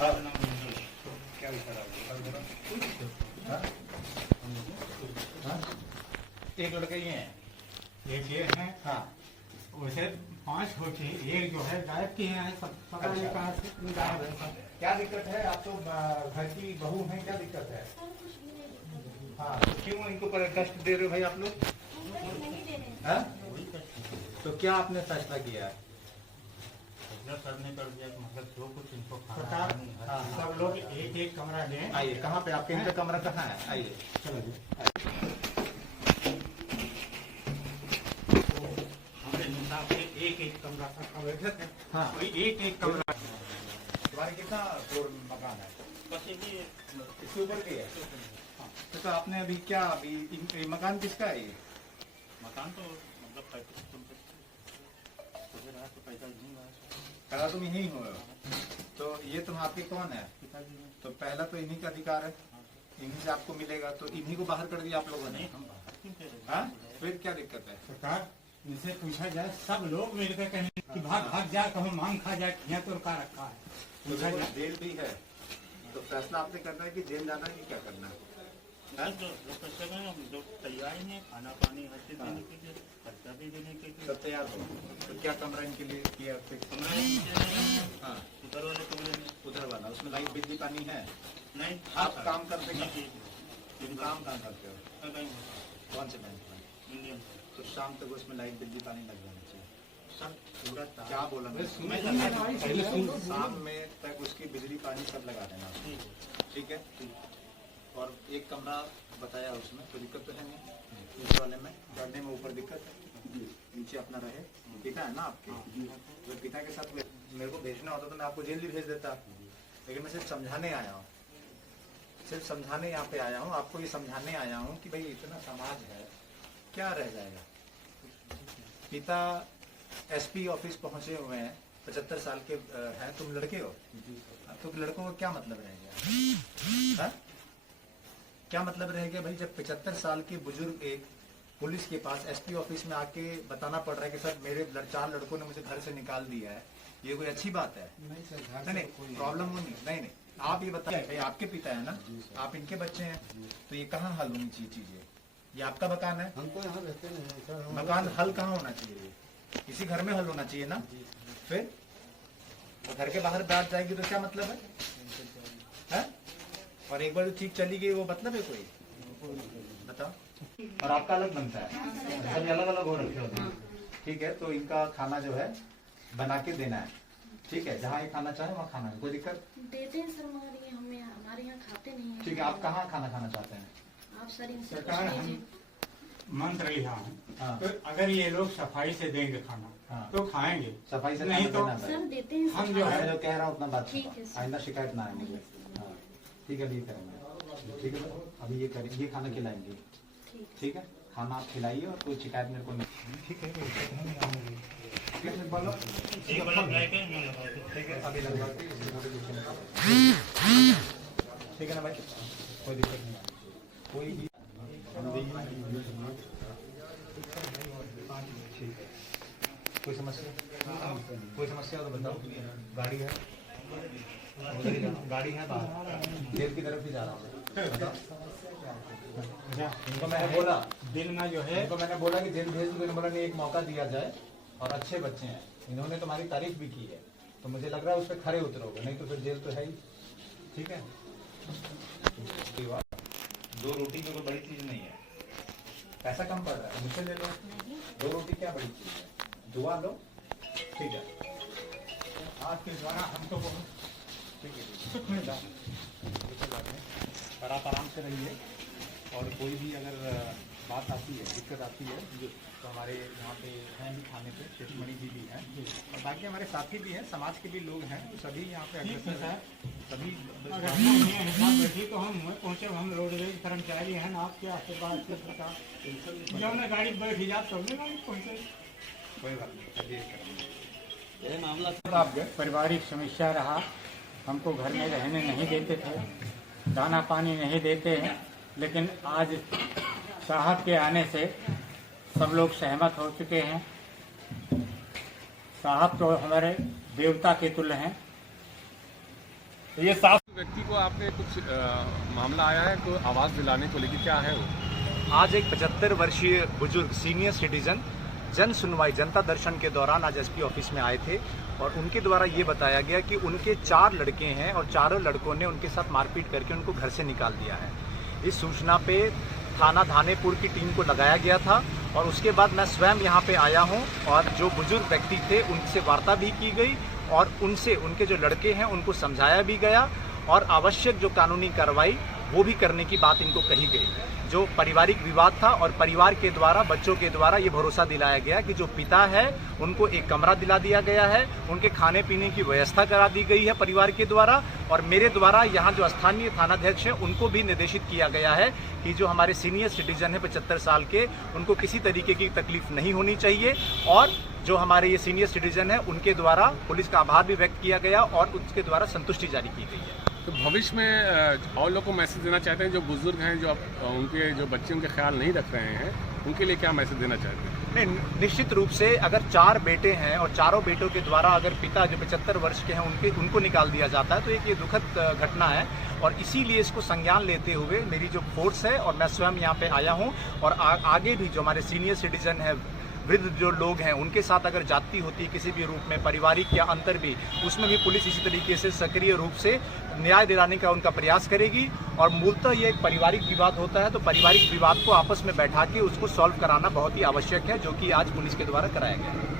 हाँ। क्या विचार आपका? एक लड़के ये हैं, एक ये है। हाँ वैसे 5 होते, एक जो है गायब की है, सब पता नहीं अच्छा। कहाँ से गायब है। क्या दिक्कत है? आप तो घर की बहू हैं, क्या दिक्कत है? हाँ, तो क्यों इनको पर कष्ट दे रहे हो भाई आप लोग? हाँ? तो क्या आपने फैसला किया है? सर ने कर दिया कि मतलब जो कुछ इनको सरकार, हाँ, सब लोग एक एक कमरा लें। आइए, कहाँ पे आपके इनका कमरा कहाँ है? आइए, चलो जी। हमारे हिसाब से एक एक कमरा का कमरा है। हाँ। एक एक कमरा। तुम्हारे कितना फ्लोर मकान है? बस ये इसके ऊपर भी है। तो आपने अभी क्या, अभी ये मकान किसका है ये? मकान तो मतलब पैसा दूंगा। खड़ा तुम यहीं हो, तो ये तुम आपके कौन है? तो पहला तो इन्हीं का अधिकार है, इन्हीं से आपको मिलेगा, तो इन्हीं को बाहर कर दिया आप लोगों ने। हाँ, फिर क्या दिक्कत है? सरकार इनसे पूछा जाए, सब लोग मिलकर कहें कि भाग भाग जाए, कहूँ मांग खा जाए, यहाँ तो रुका रखा है। तो देखो, जेल भी है, तो फैसला आपने करना है कि जेल जाना है कि क्या करना है। जो तैयार ही है, खाना पानी हर चीज देने के लिए, खर्चा भी देने के लिए सब तैयार हो। तो क्या कमरा इनके लिए किया? हाँ, उधर वाले कमरे में उधर वाला, उसमें लाइट बिजली पानी है? नहीं। आप काम करते हैं? तुम काम कहाँ करते हो? कौन से बैंक में? इंडियन। तो शाम तक उसमें लाइट बिजली पानी लग जाना चाहिए। सर पूरा क्या बोला मैं? शाम में तक उसकी बिजली पानी सब लगा देना, ठीक है? और एक कमरा बताया उसमें, कोई दिक्कत तो है नहीं? नीचे वाले में चढ़ने में ऊपर दिक्कत है? नीचे अपना रहे। पिता है ना आपके, तो पिता के साथ मेरे को भेजना होता तो मैं आपको जेल भी भेज देता, लेकिन मैं सिर्फ समझाने आया हूँ, सिर्फ समझाने यहाँ पे आया हूँ, आपको ये समझाने आया हूँ कि भाई इतना समाज है, क्या रह जाएगा। पिता एसपी ऑफिस पहुंचे हुए हैं, 75 साल के हैं, तुम लड़के हो, तो लड़कों को क्या मतलब रह गया? हाँ? क्या मतलब रह गया भाई, जब 75 साल के बुजुर्ग एक पुलिस के पास एसपी ऑफिस में आके बताना पड़ रहा है कि सर मेरे 4 लड़कों ने मुझे घर से निकाल दिया है, ये कोई अच्छी बात है? नहीं सर, नहीं, प्रॉब्लम हो नहीं। आप ये बताइए भाई, आपके पिता है ना, आप इनके बच्चे हैं, तो ये कहाँ हल होनी चाहिए चीजें? ये आपका मकान है, हमको यहाँ रहते नहीं सर। मकान हल कहाँ होना चाहिए? इसी घर में हल होना चाहिए ना। फिर तो घर के बाहर बैठ जाएगी तो क्या मतलब है? और एक बार जो चीज चली गई वो मतलब है कोई? बताओ। और आपका अलग बनता है, सभी अलग अलग हो रखे होते हैं, ठीक है? तो इनका खाना जो है बना के देना है, ठीक है? जहाँ ये खाना चाहे वहाँ खाना है, कोई दिक्कत? देते हैं सर, मगर ये हमारे यहाँ खाते नहीं है। ठीक है, आप कहाँ खाना खाना चाहते हैं? आप सर इनसे सरकार पूछ हम लीजिए। मंत्र लिया है, हाँ। तो अगर ये लोग सफाई से देंगे खाना, हाँ। तो खाएंगे। सफाई से नहीं खाना तो देना है। सर देते हैं हम सर। जो है मैं जो कह रहा हूँ उतना बात ठीक है सर। आइंदा शिकायत ना आए मुझे। हाँ, ठीक है, अभी ये करेंगे, ठीक है? अभी ये करेंगे, ये खाना खिलाएंगे, ठीक है? खाना आप खिलाइए और कोई शिकायत मेरे को नहीं। ठीक है, बोलो। ठीक है, अभी लगवा के ठीक है ना भाई, कोई दिक्कत नहीं, कोई भी ठीक है। कोई समस्या हो तो बताओ। गाड़ी है, गाड़ी है बाहर, जेल की तरफ ही जा रहा हूँ, बताओ। इनको मैंने बोला, दिन में जो है इनको मैंने बोला कि जेल भेज दो, इन्होंने बोला नहीं, एक मौका दिया जाए, और अच्छे बच्चे हैं, इन्होंने तुम्हारी तारीफ भी की है, तो मुझे लग रहा है उस पर खरे उतरोगे, नहीं तो फिर जेल तो है ही, ठीक है? 2 रोटी तो कोई बड़ी चीज नहीं है, पैसा कम पड़ रहा है, मुझसे ले लो। 2 रोटी क्या बड़ी चीज है, दुआ लो, ठीक है? आपके द्वारा हमको बहुत ठीक है, सुख मिला। और आप आराम से रहिए, और कोई भी अगर बात आती है, दिक्कत आती है, तो हमारे यहाँ पे हैं भी खाने पे, शेषमणि जी भी हैं, और बाकी हमारे साथी भी हैं, समाज के भी लोग हैं, सभी यहाँ पे अग्रसर हैं, सभी अगर हम हिसाब बैठी तो हम पहुँचे, हम रोडवेज कर्मचारी हैं, आपके आशीर्वाद से प्रकार जब मैं गाड़ी बैठ जा तब भी गाड़ी पहुँचे। कोई बात नहीं, ये मामला आपके पारिवारिक समस्या रहा, हमको घर में रहने नहीं देते थे, दाना पानी नहीं देते हैं, लेकिन आज साहब के आने से सब लोग सहमत हो चुके हैं। साहब तो हमारे देवता के तुल्य हैं, तो ये 7 व्यक्ति को आपने कुछ मामला आया है को आवाज़ दिलाने को लेकर, क्या है वो? आज एक 75 वर्षीय बुजुर्ग सीनियर सिटीजन जन सुनवाई जनता दर्शन के दौरान आज एसपी ऑफिस में आए थे और उनके द्वारा ये बताया गया कि उनके 4 लड़के हैं और चारों लड़कों ने उनके साथ मारपीट करके उनको घर से निकाल दिया है। इस सूचना पे थाना धानेपुर की टीम को लगाया गया था और उसके बाद मैं स्वयं यहाँ पे आया हूँ और जो बुजुर्ग व्यक्ति थे उनसे वार्ता भी की गई और उनसे उनके जो लड़के हैं उनको समझाया भी गया और आवश्यक जो कानूनी कार्रवाई वो भी करने की बात इनको कही गई। जो पारिवारिक विवाद था और परिवार के द्वारा बच्चों के द्वारा ये भरोसा दिलाया गया कि जो पिता है उनको एक कमरा दिला दिया गया है, उनके खाने पीने की व्यवस्था करा दी गई है परिवार के द्वारा और मेरे द्वारा यहाँ जो स्थानीय थानाध्यक्ष है उनको भी निर्देशित किया गया है कि जो हमारे सीनियर सिटीजन है 75 साल के, उनको किसी तरीके की तकलीफ नहीं होनी चाहिए और जो हमारे ये सीनियर सिटीजन है उनके द्वारा पुलिस का आभार भी व्यक्त किया गया और उसके द्वारा संतुष्टि जारी की गई है। तो भविष्य में और लोगों को मैसेज देना चाहते हैं जो बुजुर्ग हैं, जो उनके जो बच्चे उनके ख्याल नहीं रख रहे हैं, उनके लिए क्या मैसेज देना चाहते हैं? नहीं, निश्चित रूप से अगर 4 बेटे हैं और चारों बेटों के द्वारा अगर पिता जो 75 वर्ष के हैं उनको निकाल दिया जाता है तो एक ये दुखद घटना है और इसीलिए इसको संज्ञान लेते हुए मेरी जो फोर्स है और मैं स्वयं यहाँ पे आया हूँ और आगे भी जो हमारे सीनियर सिटीजन है, वृद्ध जो लोग हैं, उनके साथ अगर जाति होती है किसी भी रूप में पारिवारिक या अंतर भी, उसमें भी पुलिस इसी तरीके से सक्रिय रूप से न्याय दिलाने का उनका प्रयास करेगी और मूलतः ये एक पारिवारिक विवाद होता है तो पारिवारिक विवाद को आपस में बैठा के उसको सॉल्व कराना बहुत ही आवश्यक है, जो कि आज पुलिस के द्वारा कराया गया है।